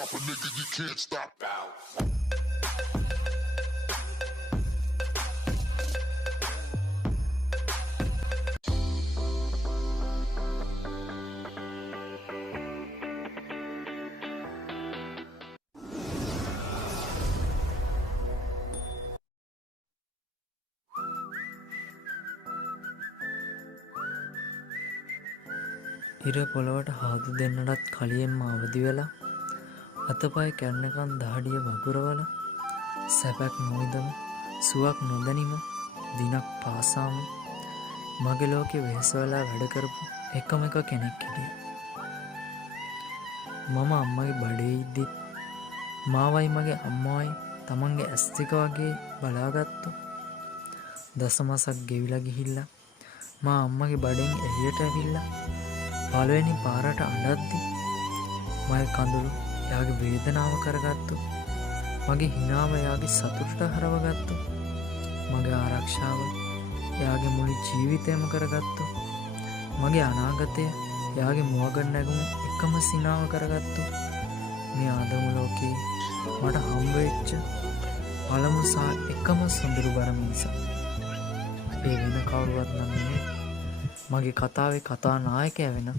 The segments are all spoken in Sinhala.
stop a nigga, you can't stop. ඉර පොළවට හාදු දෙන්නටත් කලියෙන්ම අවදි වෙලා අතපය කැන්නකන් දහඩිය වගුරවල සැපක් නොවිදම සුවක් නොදැනීම දිනක් පාසාම මගේ ලෝකෙ වෙහෙසවලා වැඩ කරපු එකම එක කෙනෙක් හිටියා. මම අම්මගේ බඩේ ඉද්දිත් මාවයි මගේ අම්මාවයි තමන්ගේ ඇස් දෙක වගේ බලාගත්තු. දසමසක් ගෙවිලා ගිහිල්ලා මා අම්මගේ බඩෙන් එළියට ඇවිල්ලා පළවෙනි පාරට අඬද්දි මගේ කඳුළු එයාගේ වේදනාව කරගත්තු. මගේ හිනාව එයාගේ සතුටට හරවගත්තු. මගේ ආරක්ෂාව එයාගේ මුළු ජීවිතයම කරගත්තු. මගේ අනාගතය එයාගේ මුවගට නැගුණු එකම සිනාව කරගත්තු. මේ ආදම ලෝකේ මට හම්බවෙච්ච පළමු සහ එකම සොඳුරු බර මිනිසා. ඒ වෙන කවුරුවත් නෙමෙයි. මගේ කතාවේ කතා නායකයා වෙන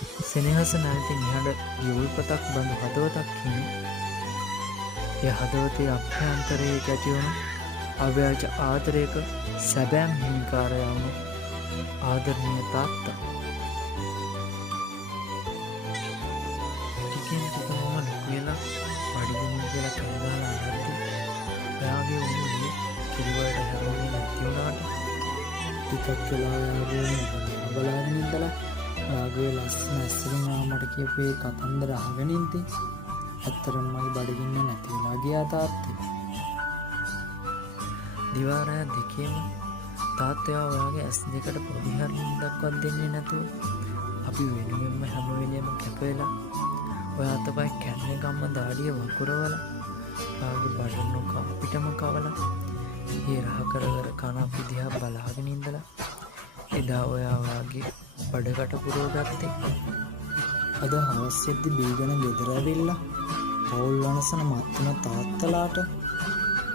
සෙනෙහස නැති නිහඬ යුල්පතක් බඳු හදවතක් හිමි. ඒ හදවතේ අභ්‍යන්තරයේ ඇතිවන අව්‍යාජ ආදරයක සැබෑම හිමිකාරයා වුණු ආදරණීය තාත්තා. ටිකෙන් ටික මම ලොකු වෙලා බඩගිනි කියලා කනගාලා නැද්දි එයාගේ උණුවේ කිරිවලට හැරෙන්නේ නැති වුණාට ටිකක් වෙලා එයාගේ බලාගෙන ඉඳලා එයාගේ ලස්සන ඇස්වලින් මට කියපු ඒ කතන්දර අහගෙන ඉඳි ඇත්තටම මගේ බඩගින්න නැති වෙලා ගියා තාත්තේ. දිවාරය දෙකේම තාත්තයා ඔයාගේ ඇස් දෙකට පොඩි හරි දක්වත් දෙන්නේ නැතුව අපි වෙනුවෙන්ම හැම වෙලේම කැප වෙලා ඔයා අතපය කැන්නේ ගම්ම දාඩිය වකුරවලා ඔයාගේ බඩ නොක අපිටම කවලා ඒ රහ කර කන අපි දිහා බලාගෙන ඉඳලා එදා ඔයාගේ බඩකට පුරව ගත්තේ. අද හවස්සෙද්දි බීගන ගෙදර ඇවිල්ලා පවුල් වනසන මත්තුන තාත්තලාට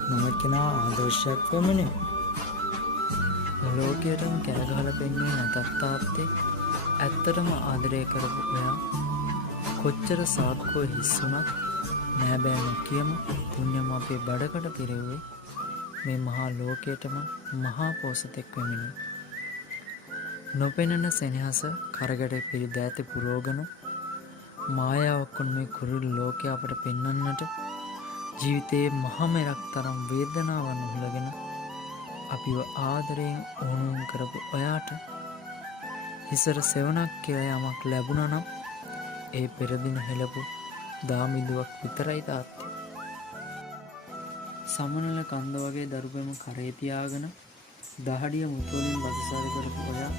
නම කෙනා ආදර්ශයක් වෙමනේ. ලෝකයටම කෑගහල පෙන්නේ නැතත් තාත්තේ ඇත්තටම ආදරය කරපු ඔයා කොච්චර සාක්කුව හිස්සුනත් නෑ බෑ නොකියම පුණ්‍යම අපේ බඩකට පිරෙව්වේ මේ මහා ලෝකයටම මහා පෝසතෙක් වෙමිනි. නොපෙනෙන සෙනෙහස කරගට පිරිද ඇති පුරෝගන මායාවක් වුන් මේ කුරුළු ලෝකය අපට පෙන්වන්නට ජීවිතයේ මහමෙරක් තරම් වේදනාවන් උහුලගෙන අපිව ආදරයෙන් ඕනුම් කරපු ඔයාට හිසර සෙවණක් කියලා යමක් ලැබුණා නම් ඒ පෙරදින හෙළපු දාමිදුවක් විතරයි තාත්තේ. සමනල කන්ද වගේ දරුපෙම කරේ තියාගෙන දහඩිය මුතුවලින් බදසාර කරපු ඔයා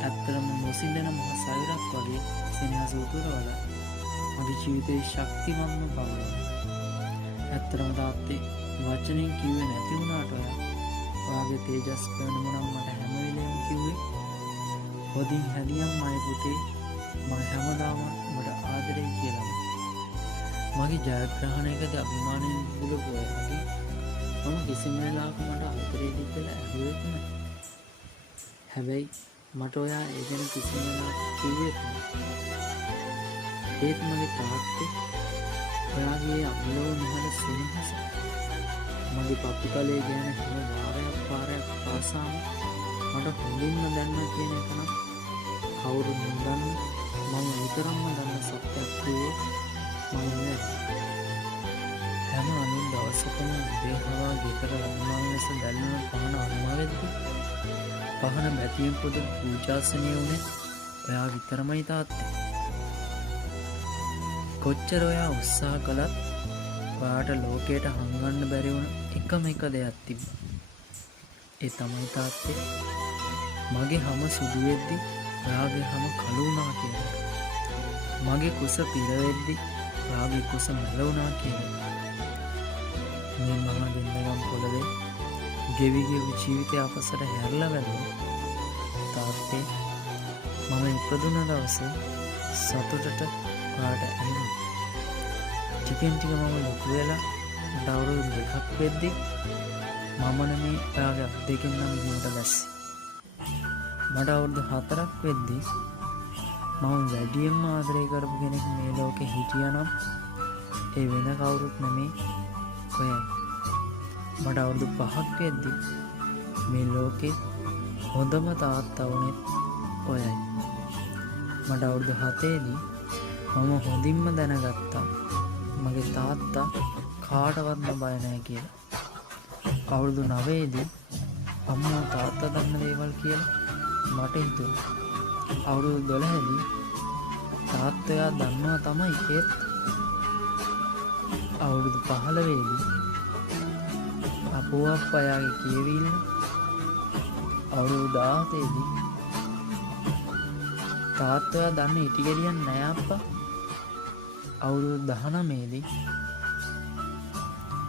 ඇත්තරම නොසිඳෙන මහ සයුරක් වගේ සෙනෙහස උතුරවල මගේ ජීවිතේ ශක්තිමත්ම පවරන. ඇත්තරම තාත්තේ වචනෙන් කිව්වේ නැති වුණාට ඔයාගේ තේජස් පෙනුමනම් මට හැම වෙලේම කිව්වේ හොදින් හැදියම් මයි පුතේ මම හැමදාම ඔබට ආදරේ කියලා. මගේ ජයග්‍රහණයකද අභිමානයෙන් බුදුපු ඔයාගේ මම කිසිම වෙලාවක මට ආදරේ දීලා ඇහුවෙත් නැහැ. හැබැයි මට ඔයා ඒ ගැන කිසිම වෙලාවක කිව්වෙත් නැහැ. ඒත් මගේ තාත්තේ ඔයාගේ අභිලෝ නිහඬ සෙනෙහස මගේ පපුතලේ ගැන හැම වාරයක් පාසාම මට හොඳින්ම දැනන කියන එක නම් කවුරු නොදන්න මම විතරක්ම දන්න සත්‍යයක් කිව්වේ මම නෑ. හැම අනිත් දවසකම උදේ හවා ගෙදර ලම්මාන ලෙස දැල්වෙන පහන අනුමා වෙද්දි පහන බැතියෙන් පොද පූජාසනය වුණේ ඔයා විතරමයි තාත්තේ. කොච්චර ඔයා උත්සාහ කළත් ඔයාට ලෝකයට හංගන්න බැරි වුණ එකම එක දෙයක් තිබ්බා. ඒ තමයි තාත්තේ මගේ හැම සුදු වෙද්දි ඔයාගේ හැම කළු වුණා කියන එක. මගේ කුස පිර වෙද්දි ඔයාගේ කුස මැල වුණා කියන එක. මේ මම දෙන්නගම් පොළවේ ගෙවි ගෙවි ජීවිතය අපසට හැරලා වැළුවා. තාත්තේ මම ඉපදුන දවසේ සතුටට ඔයාට ඇඬුණා. ටිකෙන් ටික මම ලොකු වෙලා මට අවුරුදු 2ක් වෙද්දි මම නෙමේ ඔයාගේ අත් දෙකෙන් නම් බිමට දැස්සේ. මට අවුරුදු 4ක් වෙද්දි මම වැඩියෙන්ම ආදරය කරපු කෙනෙක් මේ ලෝකේ හිටියනම් ඒ වෙන කවුරුත් නෙමේ ඔයයි. මට අවුරුදු 5ක් වෙද්දි මේ ලෝකේ හොඳම තාත්තා වුණේ ඔයයි. මට අවුරුදු 7ේදී මම හොඳින්ම දැනගත්තා මගේ තාත්තා කාටවත්ම බය නැහැ කියලා. අවුරුදු 9ේදී අම්මා තාත්තා දන්න දේවල් කියලා මට හිතුණා. අවුරුදු 12ේදී තාත්තයා දන්නවා තමයි ඒත් අවුරුදු 15ේදී අපෝ අප්පයාගේ කියවිල්ල අවුරුදු 17ේදී තාත්තයා දන්න ඉටි ගෙඩියක් නෑ අප්පා අවුරුදු 19ේදී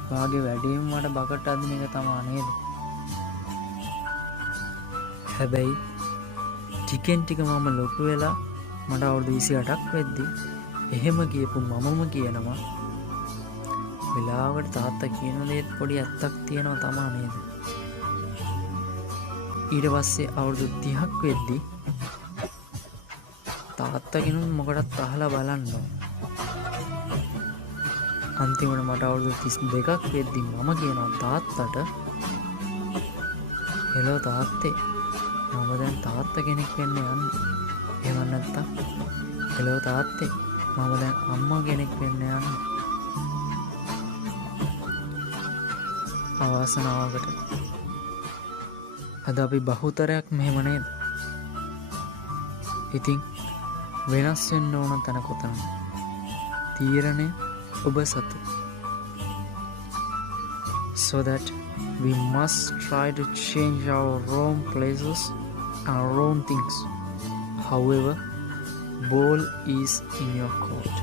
වාගේ වැඩේම මට බකට අදින එක තමා නේද? හැබැයි ටිකෙන් ටික මම ලොකු වෙලා මට අවුරුදු 28ක් වෙද්දි එහෙම කියපු මමම කියනවා වෙලාවට තාත්තා කියන දේත් පොඩි ඇත්තක් තියෙනවා තමා නේද? ඊට පස්සේ අවුරුදු 30ක් වෙද්දි තාත්තගෙනුත් මොකටත් අහලා බලන්න. අන්තිමට මට අවුරුදු 32ක් වෙද්දි මම කියනවා තාත්තට හෙලෝ තාත්තේ මම දැන් තාත්තා කෙනෙක් වෙන්න යන්නේ. එහෙම නැත්තම් හෙලෝ තාත්තේ මම දැන් අම්මා කෙනෙක් වෙන්න යන්නේ. අවාසනාවකට අද අපි බහුතරයක් මෙහෙම නේද? ඉතින් වෙනස් වෙන්න ඕන තැන කොතනද? තීරණය ඔබ සතු. So that we must try to change our wrong places and wrong things. However, ball is in your court.